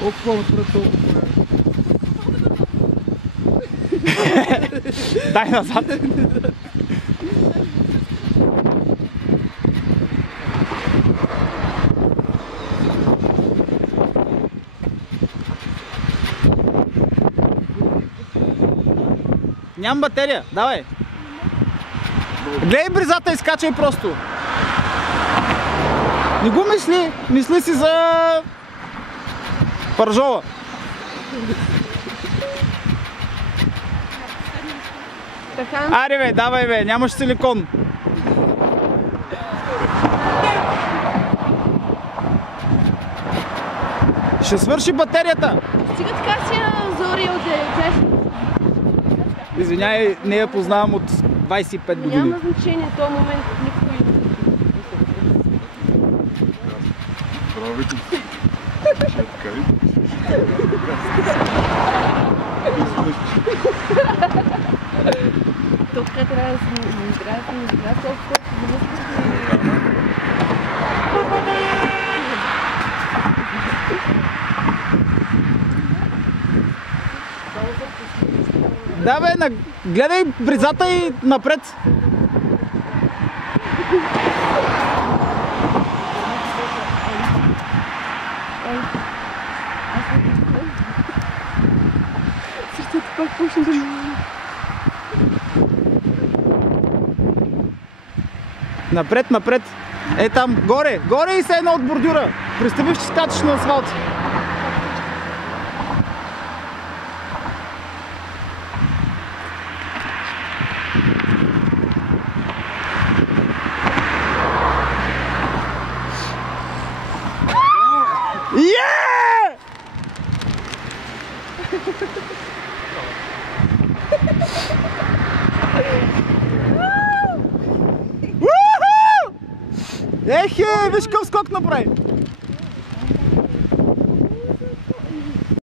Толкова напред, толкова. Дай назад. Нямам батерия, давай. Гледай бризата и скачай просто. Не го мисли, мисли си за пържола. Аре бе, давай бе, нямаш силикон. Ще свърши батерията. Стига така си я зорил да. Извинявай, не я познавам от 25 години. Няма значение в този момент никой. Здравейте. Ще така ли? Тук трябва да се играе толкова. Да бе, гледай бризата и напред. Сърцето пак почна да ми... Напред, напред. Е там, горе, горе и се едно от бордюра. Представиш, че скачаш на асфалт. Ехе, виж какъв скок направи!